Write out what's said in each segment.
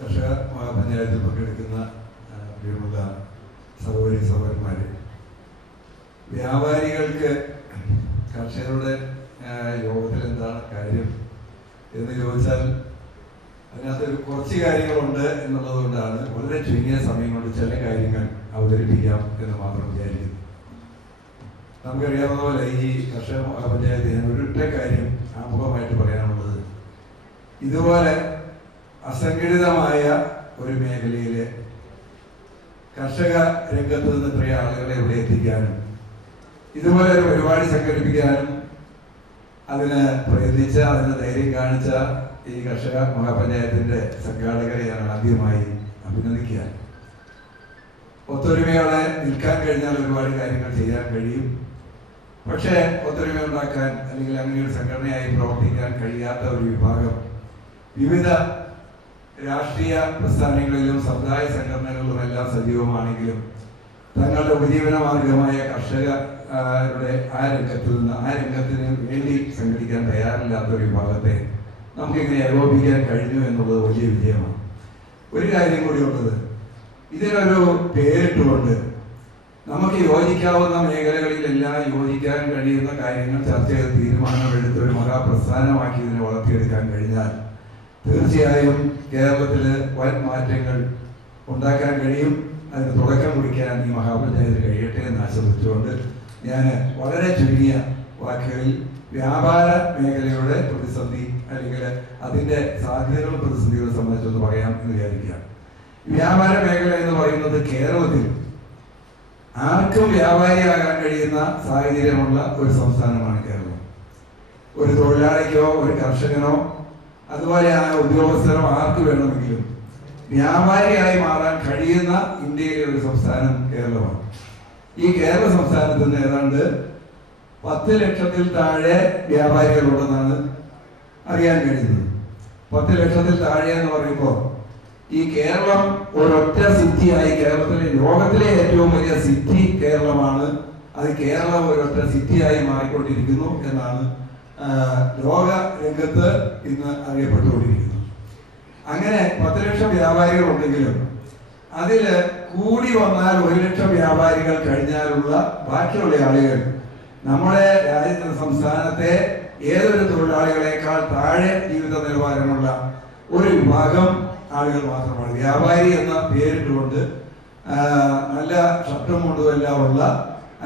കർഷക മഹാപഞ്ചായത്തിൽ പങ്കെടുക്കുന്ന പ്രിയമുള്ള സഹോദരി സഹോദരന്മാരെ, വ്യാപാരികൾക്ക് കർഷകരുടെ യോഗത്തിൽ എന്താണ് കാര്യം എന്ന് ചോദിച്ചാൽ അതിനകത്ത് കുറച്ച് കാര്യങ്ങളുണ്ട് എന്നുള്ളത് കൊണ്ടാണ് വളരെ ചുരുങ്ങിയ സമയം കൊണ്ട് ചില കാര്യങ്ങൾ അവതരിപ്പിക്കാം എന്ന് മാത്രം വിചാരിക്കുന്നു. നമുക്കറിയാവുന്ന പോലെ ഈ കർഷക മഹാപഞ്ചായത്ത് ഞാൻ ഒരൊറ്റ കാര്യം ആമുഖമായിട്ട് പറയാനുള്ളത്, ഇതുപോലെ അസംഘടിതമായ ഒരു മേഖലയിലെ കർഷക രംഗത്ത് നിന്ന് ഇത്രയും ആളുകളെ ഇവിടെ എത്തിക്കാനും ഇതുപോലെ ഒരു പരിപാടി സംഘടിപ്പിക്കാനും അതിന് പ്രയത്നിച്ച, അതിന് ധൈര്യം കാണിച്ച ഈ കർഷക മഹാപഞ്ചായത്തിന്റെ സംഘാടകരെ ഞാൻ ആദ്യമായി അഭിനന്ദിക്കുക. ഒത്തൊരുമയോടെ നിൽക്കാൻ കഴിഞ്ഞാൽ ഒരുപാട് കാര്യങ്ങൾ ചെയ്യാൻ കഴിയും. പക്ഷേ ഒത്തൊരുമ ഉണ്ടാക്കാൻ അല്ലെങ്കിൽ അങ്ങനെ ഒരു സംഘടനയായി പ്രവർത്തിക്കാൻ കഴിയാത്ത ഒരു വിഭാഗം വിവിധ രാഷ്ട്രീയ പ്രസ്ഥാനങ്ങളിലും സമുദായ സംഘടനകളിലും എല്ലാം സജീവമാണെങ്കിലും തങ്ങളുടെ ഉപജീവന മാർഗമായ കർഷകരുടെ ആ രംഗത്തിന് വേണ്ടി സംഘടിക്കാൻ തയ്യാറില്ലാത്ത ഒരു വിഭാഗത്തെ നമുക്കിങ്ങനെ ഏകോപിക്കാൻ കഴിഞ്ഞു എന്നുള്ളത് വലിയ വിജയമാണ്. ഒരു കാര്യം കൂടി ഉള്ളത്, ഇതിനൊരു പേരിട്ടുകൊണ്ട് നമുക്ക് യോജിക്കാവുന്ന മേഖലകളിലെല്ലാം യോജിക്കാൻ കഴിയുന്ന കാര്യങ്ങൾ ചർച്ച ചെയ്ത് തീരുമാനമെടുത്ത് ഒരു മഹാപ്രസ്ഥാനമാക്കി ഇതിനെ വളർത്തിയെടുക്കാൻ കഴിഞ്ഞാൽ തീർച്ചയായും കേരളത്തിൽ വൻ മാറ്റങ്ങൾ ഉണ്ടാക്കാൻ കഴിയും. അതിന് തുടക്കം കുറിക്കാൻ ഈ മഹാപഞ്ചായത്ത് കഴിയട്ടെ എന്ന് ആശംസിച്ചുകൊണ്ട് ഞാൻ വളരെ ചുരുങ്ങിയ വാക്കുകളിൽ വ്യാപാര മേഖലയുടെ പ്രതിസന്ധി അല്ലെങ്കിൽ അതിൻ്റെ സാധ്യതകളും പ്രതിസന്ധികളും സംബന്ധിച്ചൊന്ന് പറയാം എന്ന് വിചാരിക്കുകയാണ്. വ്യാപാര മേഖല എന്ന് പറയുന്നത് കേരളത്തിൽ ആർക്കും വ്യാപാരിയാകാൻ കഴിയുന്ന സാഹചര്യമുള്ള ഒരു സംസ്ഥാനമാണ് കേരളം. ഒരു തൊഴിലാളിക്കോ ഒരു കർഷകനോ അതുപോലെ ആ ഉദ്യോഗസ്ഥരോ ആർക്ക് വേണമെങ്കിലും വ്യാപാരിയായി മാറാൻ കഴിയുന്ന ഇന്ത്യയിലെ ഒരു സംസ്ഥാനം കേരളമാണ്. ഈ കേരള സംസ്ഥാനത്ത് നിന്ന് ഏതാണ്ട് 10 ലക്ഷത്തിൽ താഴെ വ്യാപാരികളുണ്ടെന്നാണ് അറിയാൻ കഴിയുന്നത്. 10 ലക്ഷത്തിൽ താഴെ എന്ന് പറയുമ്പോൾ ഈ കേരളം ഒരൊറ്റ സിറ്റിയായി, കേരളത്തിലെ ലോകത്തിലെ ഏറ്റവും വലിയ സിറ്റി കേരളമാണ്. അത് കേരളം ഒരൊറ്റ സിറ്റിയായി മാറിക്കൊണ്ടിരിക്കുന്നു എന്നാണ് ലോക രംഗത്ത് ഇന്ന് അറിയപ്പെട്ടുകൊണ്ടിരിക്കുന്നത്. അങ്ങനെ 10 ലക്ഷം വ്യാപാരികൾ ഉണ്ടെങ്കിലും അതിൽ കൂടി വന്നാൽ 1 ലക്ഷം വ്യാപാരികൾ കഴിഞ്ഞാലുള്ള ബാക്കിയുള്ള ആളുകൾ നമ്മുടെ സംസ്ഥാനത്തെ ഏതൊരു തൊഴിലാളികളെക്കാൾ താഴെ ജീവിത നിലവാരമുള്ള ഒരു വിഭാഗം ആളുകൾ മാത്രമാണ്. വ്യാപാരി എന്ന പേരിട്ടുകൊണ്ട് നല്ല ഷർട്ടും മുണ്ടും എല്ലാം ഉള്ള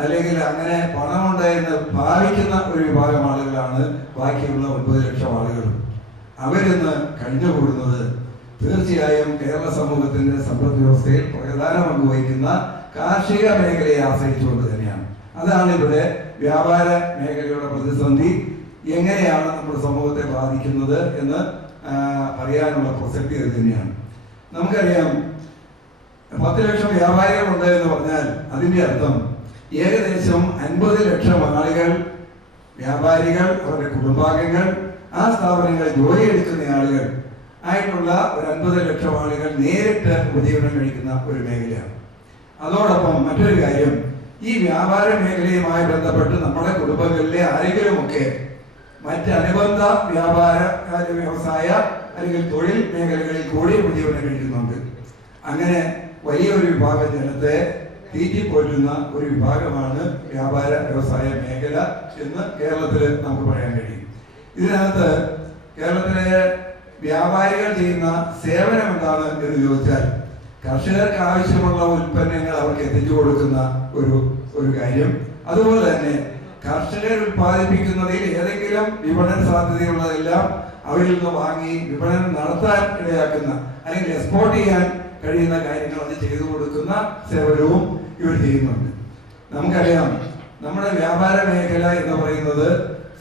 അല്ലെങ്കിൽ അങ്ങനെ പണമുണ്ട് എന്ന് ഭാവിക്കുന്ന ഒരു വിഭാഗം ആളുകളാണ് ബാക്കിയുള്ള 9 ലക്ഷം ആളുകളും. അവരിന്ന് കഴിഞ്ഞുകൂടുന്നത് തീർച്ചയായും കേരള സമൂഹത്തിന്റെ സമ്പദ് വ്യവസ്ഥയിൽ പ്രധാന പങ്ക് വഹിക്കുന്ന കാർഷിക മേഖലയെ ആശ്രയിച്ചുകൊണ്ട് തന്നെയാണ്. അതാണ് ഇവിടെ വ്യാപാര മേഖലയുടെ പ്രതിസന്ധി എങ്ങനെയാണ് നമ്മുടെ സമൂഹത്തെ ബാധിക്കുന്നത് എന്ന് അറിയാനുള്ള പ്രസക്തി അത് തന്നെയാണ്. നമുക്കറിയാം 10 ലക്ഷം വ്യാപാരികളുണ്ട് എന്ന് പറഞ്ഞാൽ അതിന്റെ അർത്ഥം ഏകദേശം 50 ലക്ഷം ആളുകൾ, വ്യാപാരികൾ, അവരുടെ കുടുംബാംഗങ്ങൾ, ആ സ്ഥാപനങ്ങളിൽ ജോലിയെടുക്കുന്ന ആളുകൾ ആയിട്ടുള്ള ഒരു 50 ലക്ഷം ആളുകൾ നേരിട്ട് ഉപജീവനം കഴിക്കുന്ന ഒരു മേഖലയാണ്. അതോടൊപ്പം മറ്റൊരു കാര്യം, ഈ വ്യാപാര മേഖലയുമായി ബന്ധപ്പെട്ട് നമ്മുടെ കുടുംബങ്ങളിലെ ആരെങ്കിലുമൊക്കെ മറ്റ് അനുബന്ധ വ്യാപാര വ്യവസായ അല്ലെങ്കിൽ തൊഴിൽ മേഖലകളിൽ കൂടി ഉപജീവനം കഴിക്കുന്നുണ്ട്. അങ്ങനെ വലിയൊരു വിഭാഗം ജനത്തെ തീറ്റിപ്പോറ്റുന്ന ഒരു വിഭാഗമാണ് വ്യാപാര വ്യവസായ മേഖല എന്ന് കേരളത്തിൽ നമുക്ക് പറയാൻ കഴിയും. ഇതിനകത്ത് കേരളത്തിലെ വ്യാപാരികൾ ചെയ്യുന്ന സേവനം എന്താണ് എന്ന് ചോദിച്ചാൽ കർഷകർക്ക് ആവശ്യമുള്ള ഉൽപ്പന്നങ്ങൾ അവർക്ക് എത്തിച്ചു കൊടുക്കുന്ന ഒരു കാര്യം. അതുപോലെ തന്നെ കർഷകർ ഉൽപ്പാദിപ്പിക്കുന്നതിൽ ഏതെങ്കിലും വിപണന സാധ്യതയുള്ളതെല്ലാം അവരിൽ നിന്ന് വാങ്ങി വിപണനം നടത്താൻ ഇടയാക്കുന്ന അല്ലെങ്കിൽ എക്സ്പോർട്ട് ചെയ്യാൻ കഴിയുന്ന കാര്യങ്ങൾ അത് ചെയ്തു കൊടുക്കുന്ന സേവനവും ഇവർ ചെയ്യുന്നുണ്ട്. നമുക്കറിയാം, നമ്മുടെ വ്യാപാര മേഖല എന്ന് പറയുന്നത്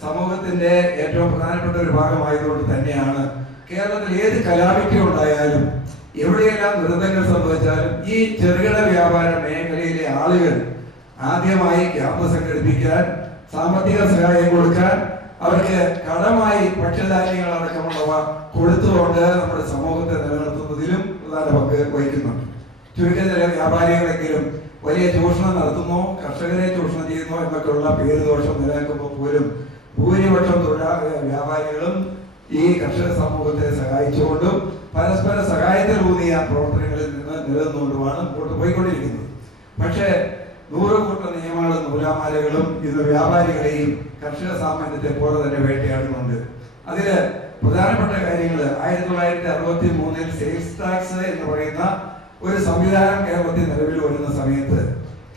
സമൂഹത്തിന്റെ ഏറ്റവും പ്രധാനപ്പെട്ട ഒരു ഭാഗമായതുകൊണ്ട് തന്നെയാണ് കേരളത്തിൽ ഏത് കലാമിറ്റി ഉണ്ടായാലും എവിടെയെല്ലാം ദുരന്തങ്ങൾ സംഭവിച്ചാലും ഈ ചെറുകിട വ്യാപാര മേഖലയിലെ ആളുകൾ ആദ്യമായി ക്യാമ്പ് സംഘടിപ്പിക്കാൻ, സാമ്പത്തിക സഹായം കൊടുക്കാൻ, അവർക്ക് കടമായി ഭക്ഷ്യധാന്യങ്ങൾ അടക്കമുള്ളവ കൊടുത്തുകൊണ്ട് നമ്മുടെ സമൂഹത്തെ നിലനിർത്തുന്നതിലും പ്രധാന പങ്ക് വഹിക്കുന്നുണ്ട്. ചുരുക്കം ചില വ്യാപാരികളെങ്കിലും വലിയ ചൂഷണം നടത്തുന്നു, കർഷകരെ ചൂഷണം ചെയ്യുന്നു എന്നൊക്കെയുള്ള പേര് ദോഷം നിലനിൽക്കുമ്പോൾ പോലും ഭൂരിപക്ഷം വ്യാപാരികളും ഈ കർഷക സമൂഹത്തെ സഹായിച്ചുകൊണ്ടും പരസ്പര സഹായത്തിലൂന്നിയ പ്രവർത്തനങ്ങളിൽ നിന്ന് നിലനിന്നുകൊണ്ടുമാണ് മുമ്പോട്ട് പോയിക്കൊണ്ടിരിക്കുന്നത്. പക്ഷേ 100 കൂട്ടം നിയമങ്ങളും നൂലാമാലകളും ഇന്ന് വ്യാപാരികളെയും കർഷക സാമാന്യത്തെ പോലെ തന്നെ വേട്ടയാടുന്നുണ്ട്. അതില് പ്രധാനപ്പെട്ട കാര്യങ്ങൾ 1963 സെയിൽസ് ടാക്സ് എന്ന് പറയുന്ന ഒരു സംവിധാനം കേരളത്തിൽ നിലവിൽ വരുന്ന സമയത്ത്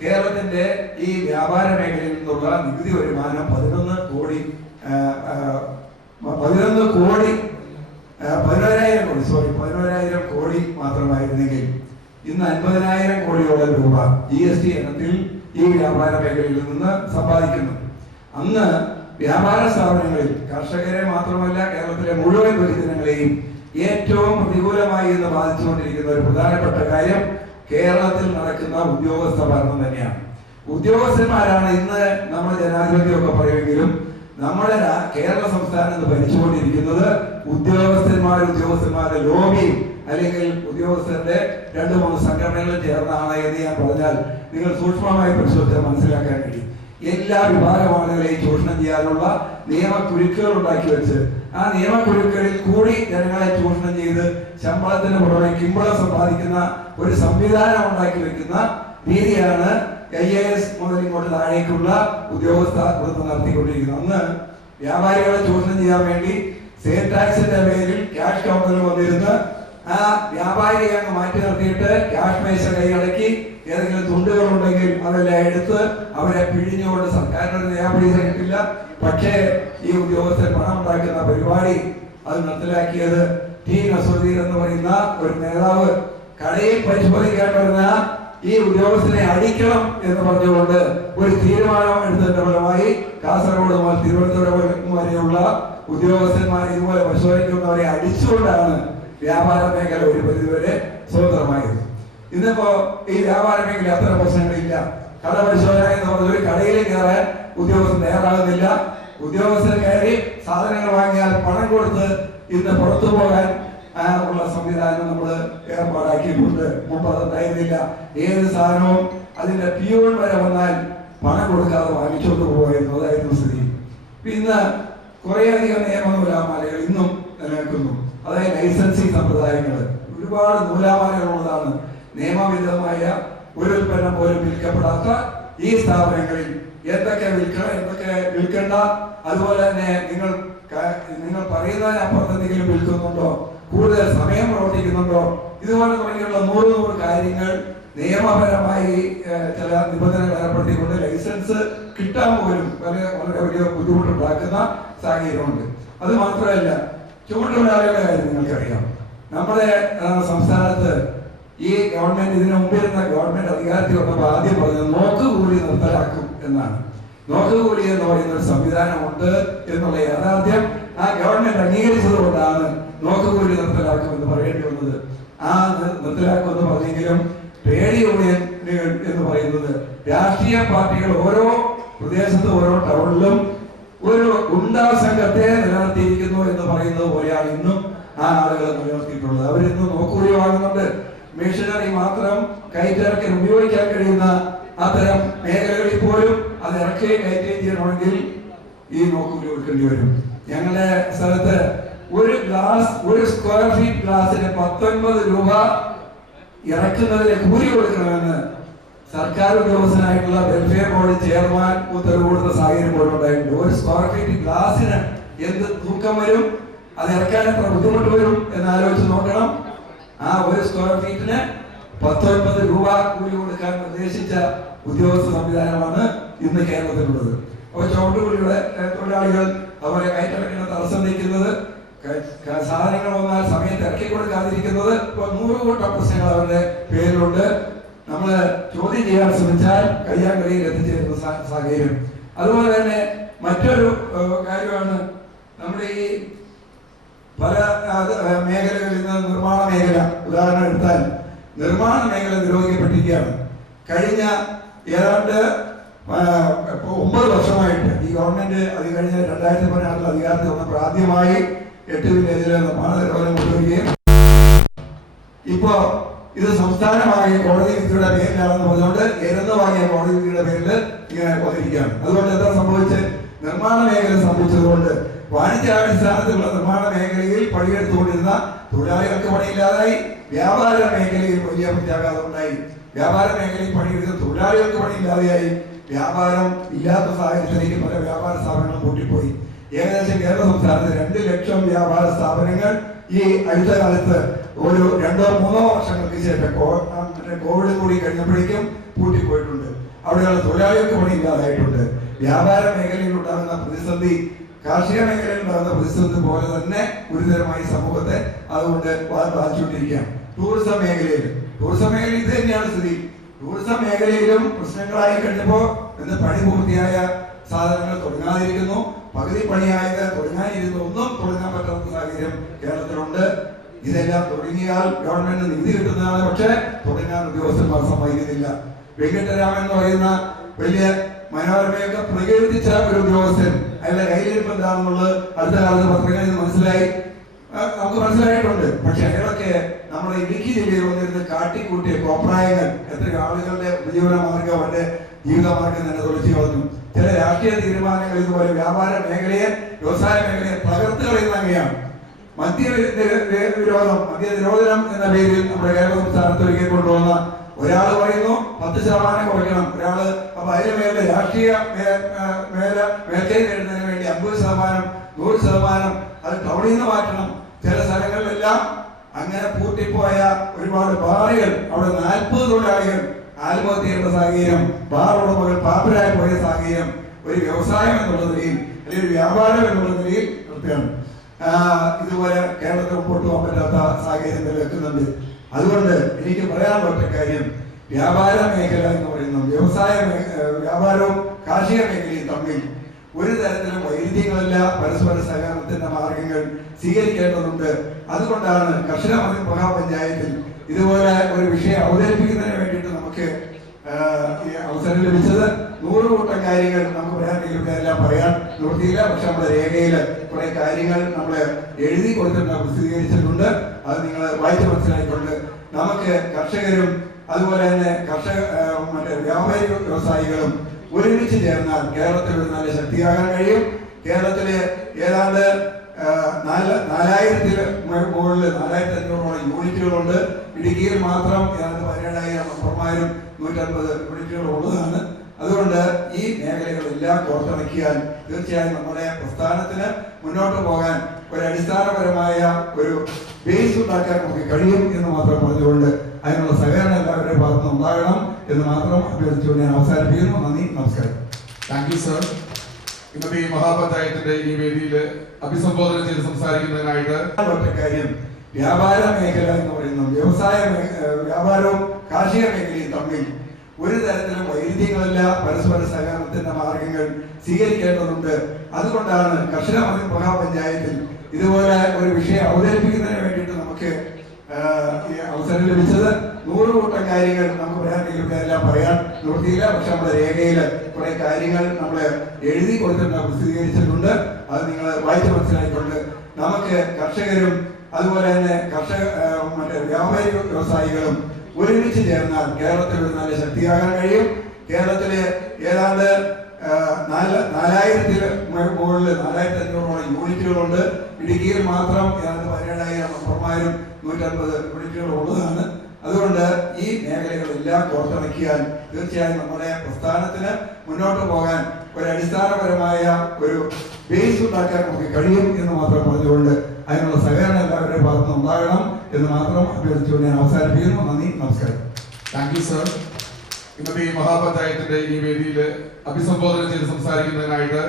കേരളത്തിന്റെ ഈ വ്യാപാര മേഖലയിൽ നിന്നുള്ള നികുതി വരുമാനം 11,000 കോടി മാത്രമായിരുന്നെങ്കിൽ ഇന്ന് 50,000 കോടിയോളം രൂപ GST ഇനത്തിൽ ഈ വ്യാപാര മേഖലയിൽ നിന്ന് സമ്പാദിക്കുന്നു. അന്ന് വ്യാപാര സ്ഥാപനങ്ങളിൽ കർഷകരെ മാത്രമല്ല കേരളത്തിലെ മുഴുവൻ പൊതുജനങ്ങളെയും ഏറ്റവും പ്രതികൂലമായി ഇന്ന് ബാധിച്ചുകൊണ്ടിരിക്കുന്ന ഒരു പ്രധാനപ്പെട്ട കാര്യം കേരളത്തിൽ നടക്കുന്ന ഉദ്യോഗസ്ഥ ഭരണം തന്നെയാണ്. ഉദ്യോഗസ്ഥന്മാരാണ് ഇന്ന് നമ്മൾ ജനാധിപത്യമൊക്കെ പറയുമെങ്കിലും നമ്മുടെ കേരള സംസ്ഥാനം ഭരിച്ചുകൊണ്ടിരിക്കുന്നത് ഉദ്യോഗസ്ഥന്മാരുടെ ലോബിയും അല്ലെങ്കിൽ ഉദ്യോഗസ്ഥരുടെ 2-3 സംഘടനകളും ചേർന്നാണ് എന്ന് ഞാൻ പറഞ്ഞാൽ നിങ്ങൾ സൂക്ഷ്മമായി പരിശോധിച്ചാൽ മനസ്സിലാക്കാൻ കഴിയും. എല്ലാ വിഭാഗം ആളുകളെയും ചൂഷണം ചെയ്യാനുള്ള നിയമക്കുരുക്കുകൾ ഉണ്ടാക്കി വെച്ച് ആ നിയമക്കുരുക്കുകളിൽ കൂടി ജനങ്ങളെ ചൂഷണം ചെയ്ത് ശമ്പളത്തിന് പുറമെ കിമ്പളം സമ്പാദിക്കുന്ന ഒരു സംവിധാനം ഉണ്ടാക്കി വെക്കുന്ന രീതിയാണ് IAS മുതൽ ഇങ്ങോട്ട് താഴേക്കുള്ള ഉദ്യോഗസ്ഥ നടത്തിക്കൊണ്ടിരിക്കുന്നത്. അന്ന് വ്യാപാരികളെ ചൂഷണം ചെയ്യാൻ വേണ്ടി സെയിൽ ടാക്സിന്റെ പേരിൽ ക്യാഷ് കൗണ്ടറിൽ വന്നിരുന്ന് ആ വ്യാപാരിയെ അങ്ങ് മാറ്റി നിർത്തിയിട്ട് ക്യാഷ് മേശ കൈയടക്കി ഏതെങ്കിലും തുണ്ടുകൾ ഉണ്ടെങ്കിൽ അതെല്ലാം എടുത്ത് അവരെ പിഴിഞ്ഞുകൊണ്ട് സർക്കാരിനൊരു പൈസ കിട്ടില്ല. പക്ഷേ ഈ ഉദ്യോഗസ്ഥർ പണം ഉണ്ടാക്കുന്ന പരിപാടി അത് നടപ്പിലാക്കിയത് T. നസറുദ്ദീൻ എന്ന് പറയുന്ന ഒരു നേതാവ് കടയിൽ പരിശോധിക്കാൻ വരുന്ന ഈ ഉദ്യോഗസ്ഥനെ അടിക്കണം എന്ന് പറഞ്ഞുകൊണ്ട് ഒരു തീരുമാനം എടുത്തതിന്റെ ഫലമായി കാസർഗോഡ് മുതൽ തിരുവനന്തപുരം വരെയുള്ള ഉദ്യോഗസ്ഥന്മാരെ ഇതുപോലെ പരിശോധിക്കുന്നവരെ അടിച്ചുകൊണ്ടാണ് വ്യാപാര മേഖല ഒരു പരിധിവരെ സ്വതന്ത്രമായത്. ഇന്നിപ്പോ ഈ വ്യാപാര മേഖല അത്ര പ്രശ്നങ്ങളില്ല. കട പരിശോധന എന്ന് പറഞ്ഞ ഒരു കടയിൽ കയറാൻ ഉദ്യോഗസ്ഥൻ തയ്യാറാകുന്നില്ല. ഉദ്യോഗസ്ഥർ കയറി സാധനങ്ങൾ വാങ്ങിയാൽ പണം കൊടുത്ത് ഇന്ന് പുറത്തു പോകാൻ ഉള്ള സംവിധാനം നമ്മൾ ഏർപ്പാടാക്കിയിട്ടുണ്ട്. മുമ്പ് അതുണ്ടായിരുന്നില്ല. ഏത് സാധനവും അതിന്റെ പ്യൂൺ വരെ വന്നാൽ പണം കൊടുക്കാതെ വാങ്ങിച്ചുകൊണ്ട് പോകുമായിരുന്നു. അതായിരുന്നു സ്ഥിതി. ഇന്ന് കുറേയധികം നിയമ നൂലാമാലകൾ ഇന്നും നിലനിൽക്കുന്നു. അതായത് ലൈസൻസിങ് സമ്പ്രദായങ്ങൾ ഒരുപാട് നൂലാമാലകളുള്ളതാണ്. നിയമവിരുദ്ധമായ ഒരു ഉൽപ്പന്നം പോലും വിൽക്കപ്പെടാത്ത ഈ സ്ഥാപനങ്ങളിൽ എന്തൊക്കെ വിൽക്കണം, എന്തൊക്കെ വിൽക്കണ്ട, അതുപോലെ തന്നെ നിങ്ങൾ പറയുന്നതിനപ്പുറത്ത് എന്തെങ്കിലും വിൽക്കുന്നുണ്ടോ, കൂടുതൽ സമയം പ്രവർത്തിക്കുന്നുണ്ടോ, ഇതുപോലെ തുടങ്ങിയുള്ള 100 കാര്യങ്ങൾ നിയമപരമായി ചില നിബന്ധനകൾ ഏർപ്പെടുത്തിക്കൊണ്ട് ലൈസൻസ് കിട്ടാൻ പോലും വളരെ വലിയ ബുദ്ധിമുട്ടുണ്ടാക്കുന്ന സാഹചര്യമുണ്ട്. അത് മാത്രമല്ല, ചുമട്ടുതൊഴിലാളികളുടെ കാര്യം നിങ്ങൾക്കറിയാം. നമ്മുടെ സംസ്ഥാനത്ത് ഈ ഗവൺമെന്റ് ഇതിനു മുമ്പിരുന്ന ഗവൺമെന്റ് അധികാരത്തിൽ വന്നപ്പോൾ ആദ്യം പറഞ്ഞത് നോക്കുകൂലി നിർത്തലാക്കും എന്നാണ്. നോക്കുകൂലി എന്ന് പറയുന്ന ഒരു സംവിധാനമുണ്ട് എന്നുള്ള യാഥാർത്ഥ്യം ആ ഗവൺമെന്റ് അംഗീകരിച്ചത് കൊണ്ടാണ് നോക്കുകൂലി നിർത്തലാക്കും എന്ന് പറയേണ്ടി വന്നത്. ആ നിർത്തലാക്കുമെന്ന് പറഞ്ഞെങ്കിലും ട്രേഡ് യൂണിയനുകൾ എന്ന് പറയുന്നത് രാഷ്ട്രീയ പാർട്ടികൾ ഓരോ പ്രദേശത്ത് ഓരോ ടൗണിലും ഒരു ഗുണ്ടാ സംഘത്തെ നിലനിർത്തിയിരിക്കുന്നു എന്ന് പറയുന്നത് പോലെയാണ് ഇന്നും ആ ആളുകൾ നിലനിർത്തിയിട്ടുള്ളത്. അവരിന്ന് നോക്കുകൂലി വാങ്ങുന്നുണ്ട്. മെഷീനറി മാത്രം കയറ്റിറക്കാൻ ഉപയോഗിക്കാൻ കഴിയുന്ന അത്തരം മേഖലകളിൽ പോലും അത് ഇറക്കുകയും കയറ്റുകയും ചെയ്യണമെങ്കിൽ ഈ നോക്കുകൂലി കൊടുക്കേണ്ടി വരും. ഞങ്ങളുടെ സ്ഥലത്ത് ഒരു സ്ക്വയർ ഫീറ്റ് ഗ്ലാസിന് 19 രൂപ ഇറക്കുന്നതിന് കൂലി കൊടുക്കണമെന്ന് സർക്കാർ ഉദ്യോഗസ്ഥനായിട്ടുള്ള വെൽഫെയർ ബോർഡ് ചെയർമാൻ ഉത്തരവ് കൊടുത്ത സാഹചര്യം പോലും ഉണ്ടായിട്ടുണ്ട്. ഒരു സ്ക്വയർ ഫീറ്റ് ഗ്ലാസിന് എന്ത് തൂക്കം വരും, അത് ഇറക്കാൻ എത്ര ബുദ്ധിമുട്ട് വരും എന്ന് ആലോചിച്ച് നോക്കണം. ആ ഒരു സ്ക്വയർ ഫീറ്റിന് 19 രൂപ കൂലി കൊടുക്കാൻ നിർദ്ദേശിച്ച ഉദ്യോഗസ്ഥ സംവിധാനമാണ് ഇന്ന് കേരളത്തിലുള്ളത്. അപ്പോൾ ചുവട്ടുകൂലിയുടെ തൊഴിലാളികൾ അവരെ കയറ്റിറക്കുന്ന തടസ്സം നീക്കുന്നത്, സാധനങ്ങൾ വന്നാൽ സമയത്ത് ഇറക്കി കൊടുക്കാതിരിക്കുന്നത്, ഇപ്പോൾ 100 കൂട്ടം പ്രശ്നങ്ങൾ അവരുടെ പേരിലുണ്ട്. നമ്മൾ ചോദ്യം ചെയ്യാൻ ശ്രമിച്ചാൽ കയ്യാങ്കളിയിൽ എത്തിച്ചേരുന്ന സാഹചര്യം. അതുപോലെ തന്നെ മറ്റൊരു കാര്യമാണ് നമ്മുടെ ഈ പല മേഖലകളിൽ നിന്ന് നിർമ്മാണ മേഖല ഉദാഹരണം എടുത്താൽ നിർമ്മാണ മേഖല നിരോധിക്കപ്പെട്ടിരിക്കുകയാണ്. കഴിഞ്ഞ ഏതാണ്ട് 9 വർഷമായിട്ട് ഈ ഗവൺമെന്റ് അത് കഴിഞ്ഞ 2016 അധികാരത്തിൽ വന്നപ്പോൾ ആദ്യമായി 8 വില്ലേജിലെ നിർമ്മാണ നിരോധനം കൊണ്ടുവരികയും ഇപ്പോ ഇത് സംസ്ഥാനമായി കോടതി വിധിയുടെ പേരിലാണെന്ന് പറഞ്ഞുകൊണ്ട് എരുന്ന് വാങ്ങിയ കോടതി വിധിയുടെ പേരിൽ ഇങ്ങനെ വന്നിരിക്കുകയാണ്. അതുകൊണ്ട് എന്താ സംഭവിച്ച് നിർമ്മാണ മേഖല സംഭവിച്ചതുകൊണ്ട് വാണിജ്യാടിസ്ഥാനത്തിലുള്ള നിർമ്മാണ മേഖലയിൽ പണിയെടുത്തുകൊണ്ടിരുന്ന തൊഴിലാളികൾക്ക് പണിയില്ലാതായി. വ്യാപാര മേഖലയിൽ വലിയ പ്രത്യാഘാതം ഉണ്ടായി. വ്യാപാര മേഖലയിൽ പണിയെടുക്കുന്ന തൊഴിലാളികൾക്ക് പണിയില്ലാതെയായി. വ്യാപാരം ഇല്ലാത്ത സാഹചര്യത്തിലേക്ക് പല വ്യാപാര സ്ഥാപനങ്ങളും പൂട്ടിപ്പോയി. ഏകദേശം കേരള സംസ്ഥാനത്ത് 2 ലക്ഷം വ്യാപാര സ്ഥാപനങ്ങൾ ഈ അടുത്ത കാലത്ത് ഒരു 2-3 വർഷങ്ങൾക്ക് ശേഷം കോവിഡ് കൂടി കഴിഞ്ഞപ്പോഴേക്കും പൂട്ടിപ്പോയിട്ടുണ്ട്. അവിടെയുള്ള തൊഴിലാളികൾക്ക് പണിയില്ലാതായിട്ടുണ്ട്. വ്യാപാര മേഖലയിൽ ഉണ്ടാകുന്ന പ്രതിസന്ധി കാർഷിക മേഖലയിൽ ഉണ്ടാകുന്ന പ്രതിസന്ധി പോലെ തന്നെ ഗുരുതരമായി സമൂഹത്തെ അതുകൊണ്ട് ബാധിച്ചുകൊണ്ടിരിക്കുകയാണ്. ടൂറിസം മേഖലയിൽ ഇത് തന്നെയാണ് സ്ഥിതി. ടൂറിസം മേഖലയിലും പ്രശ്നങ്ങളായി കഴിഞ്ഞപ്പോൾ ഇന്ന് പണി പൂർത്തിയായ സാധനങ്ങൾ തുടങ്ങാതിരിക്കുന്നു. പകുതി പണിയായത് തുടങ്ങാനിരുന്നു ഒന്നും തുടങ്ങാൻ പറ്റാത്ത സാഹചര്യം കേരളത്തിലുണ്ട്. ഇതെല്ലാം തുടങ്ങിയാൽ ഗവൺമെന്റ് നികുതി കിട്ടുന്നതാണ്. പക്ഷേ തുടങ്ങാൻ ഉദ്യോഗസ്ഥന്മാർ സമ്മതിക്കുന്നില്ല. വെങ്കിട്ടരാമൻ എന്ന് പറയുന്ന വലിയ മനോരമയൊക്കെ പ്രകീർത്തിച്ച ഒരു ഉദ്യോഗസ്ഥൻ, അയാളുടെ കയ്യിലിരിപ്പ് എന്താണെന്നുള്ളത് അടുത്ത കാലത്ത് പത്രങ്ങളിൽ നിന്ന് നമുക്ക് മനസ്സിലായിട്ടുണ്ട്. പക്ഷെ അയാളൊക്കെ നമ്മുടെ ഇടുക്കി ജില്ലയിൽ വന്നിരുന്ന് കാട്ടിക്കൂട്ടിയ കോപ്രായങ്ങൾ എത്ര ആളുകളുടെ ഉപജീവന മാർഗം, അവരുടെ ജീവിതമാർഗം തന്നെ തുളച്ചു കളഞ്ഞു. ചില രാഷ്ട്രീയ തീരുമാനങ്ങൾ ഇതുപോലെ വ്യാപാര മേഖലയെ, വ്യവസായ മേഖലയെ തകർത്ത് കളയുന്നതാണ്. മദ്യനിരോധനം എന്ന പേരിൽ നമ്മുടെ കേരള സംസ്ഥാനത്ത് ഒരിക്കൽ കൊണ്ടുവന്ന ഒരാൾ പറയുന്നു 10% കുറയ്ക്കണം. ഒരാള് അപ്പൊ അതിന് മേലെ രാഷ്ട്രീയ മേഖലയിൽ നേടുന്നതിന് വേണ്ടി 50%, 100% അത് ടൗണിൽ നിന്ന് മാറ്റണം. ചില സ്ഥലങ്ങളിലെല്ലാം അങ്ങനെ പൂട്ടിപ്പോയ ഒരുപാട് ബാറുകൾ, അവിടെ 40 തൊഴിലാളികൾ ആത്മഹത്യ ചെയ്യേണ്ട സാഹചര്യം, ബാർ ഉടമകൾ പാപ്പരായി പോയ സാഹചര്യം ഒരു വ്യവസായം എന്നുള്ള നിലയിൽ അല്ലെങ്കിൽ ഒരു വ്യാപാരം എന്നുള്ള നിലയിൽ നിർത്തുകയാണ്. ഇതുപോലെ കേരളത്തിൽ മുമ്പോട്ട് പോകാൻ പറ്റാത്ത സാഹചര്യം നിലനിൽക്കുന്നുണ്ട്. അതുകൊണ്ട് എനിക്ക് പറയാനുള്ള ഒറ്റ കാര്യം, വ്യാപാര മേഖല എന്ന് പറയുന്നത് വ്യാപാരവും കാർഷിക മേഖലയും തമ്മിൽ ഒരു തരത്തിലും വൈരുദ്ധ്യങ്ങളല്ല, പരസ്പര സഹകരണത്തിന്റെ മാർഗങ്ങൾ സ്വീകരിക്കേണ്ടതുണ്ട്. അതുകൊണ്ടാണ് കർഷക മഹാപഞ്ചായത്തിൽ ഇതുപോലെ ഒരു വിഷയം അവതരിപ്പിക്കുന്നതിന് വേണ്ടിയിട്ട് നമുക്ക് അവസരം ലഭിച്ചത്. 100 കൂട്ടം കാര്യങ്ങൾ നമുക്ക് പറയാൻ പറയാൻ നിവൃത്തിയില്ല. പക്ഷെ നമ്മുടെ രേഖയിൽ കുറെ കാര്യങ്ങൾ നമ്മൾ എഴുതി കൊടുത്തിട്ടുണ്ട്, പ്രസിദ്ധീകരിച്ചിട്ടുണ്ട്. അത് നിങ്ങൾ വായിച്ച് മനസ്സിലാക്കിക്കൊണ്ട് നമുക്ക് കർഷകരും അതുപോലെ തന്നെ വ്യാപാരി വ്യവസായികളും ഒരുമിച്ച് ചേർന്നാൽ കേരളത്തിൽ ഒരു നല്ല ശക്തിയാകാൻ കഴിയും. കേരളത്തില് ഏതാണ്ട് 4000-ൽ മുകളിൽ 4500 യൂണിറ്റുകളുണ്ട്. ഇടുക്കിയിൽ മാത്രം ഏതാണ്ട് 17,000 അപ്പർമാരും 150 യൂണിറ്റുകൾ ഉള്ളതാണ്. അതുകൊണ്ട് ഈ മേഖലകളെല്ലാം കോർത്തിണക്കിയാൽ തീർച്ചയായും നമ്മുടെ പ്രസ്ഥാനത്തിന് മുന്നോട്ട് പോകാൻ ഒരു അടിസ്ഥാനപരമായ ഒരു ബേസ് ഉണ്ടാക്കാൻ നമുക്ക് കഴിയും എന്ന് മാത്രം പറഞ്ഞുകൊണ്ട് അതിനുള്ള സഹകരണം എല്ലാവരുടെ ഭാഗത്തുനിന്ന് ഉണ്ടാകണം എന്ന് മാത്രം അഭ്യർത്ഥിച്ചുകൊണ്ട് ഞാൻ അവസാനിപ്പിക്കുന്നു. നന്ദി, നമസ്കാരം. Thank you sir. ഇന്നത്തെ ഈ മഹാപഞ്ചായത്തിന്റെ ഈ വേദിയിൽ അഭിസംബോധന ചെയ്ത് സംസാരിക്കുന്നതിനായിട്ട് ഒറ്റ കാര്യം, വ്യാപാര മേഖല എന്ന് പറയുന്നത് വ്യാപാരവും കാർഷിക മേഖലയും തമ്മിൽ ഒരു തരത്തിലും വൈരുദ്ധ്യങ്ങളല്ല, പരസ്പര സഹകരണത്തിന്റെ മാർഗങ്ങൾ സ്വീകരിക്കേണ്ടതുണ്ട്. അതുകൊണ്ടാണ് കർഷക മഹാപഞ്ചായത്തിൽ ഇതുപോലെ ഒരു വിഷയം അവതരിപ്പിക്കുന്നതിന് വേണ്ടിയിട്ട് നമുക്ക് അവസരം ലഭിച്ചത്. 100 കൂട്ടം കാര്യങ്ങൾ നമുക്ക് പറയാൻ നിവൃത്തിയില്ല. പക്ഷെ നമ്മുടെ രേഖയിൽ കുറെ കാര്യങ്ങൾ നമ്മൾ എഴുതി കൊടുത്തിട്ടുണ്ട്, പ്രസിദ്ധീകരിച്ചിട്ടുണ്ട്. അത് നിങ്ങൾ വായിച്ച് മനസ്സിലാക്കിക്കൊണ്ട് നമുക്ക് കർഷകരും അതുപോലെ തന്നെ വ്യാപാരി വ്യവസായികളും ഒരുമിച്ച് ചേർന്നാൽ കേരളത്തിൽ ഒരു നല്ല ശക്തിയാകാൻ കഴിയും. കേരളത്തില് ഏതാണ്ട് 4000-ൽ മുകളിൽ 4500 യൂണിറ്റുകളുണ്ട്. ഇടുക്കിയിൽ മാത്രം ഏതാണ്ട് 17,000 അപ്പർമാരും 150 യൂണിറ്റുകൾ ഉള്ളതാണ്. അതുകൊണ്ട് ഈ മേഖലകളെല്ലാം കോർത്തിണക്കിയാൽ തീർച്ചയായും നമ്മുടെ പ്രസ്ഥാനത്തിന് മുന്നോട്ട് പോകാൻ ഒരു അടിസ്ഥാനപരമായ ഒരു ബേസ് ഉണ്ടാക്കാൻ നമുക്ക് കഴിയും എന്ന് മാത്രം പറഞ്ഞുകൊണ്ട് അതിനുള്ള സഹകരണം എല്ലാവരുടെ ഭാഗത്തുനിന്ന് ഉണ്ടാകണം എന്ന് മാത്രം അഭ്യർത്ഥിച്ചുകൊണ്ട് ഞാൻ അവസാനിപ്പിക്കുന്നു. നന്ദി, നമസ്കാരം. Thank you sir. ഇന്നത്തെ ഈ മഹാപഞ്ചായത്തിന്റെ ഈ വേദിയിൽ അഭിസംബോധന ചെയ്ത് സംസാരിക്കുന്നതിനായിട്ട്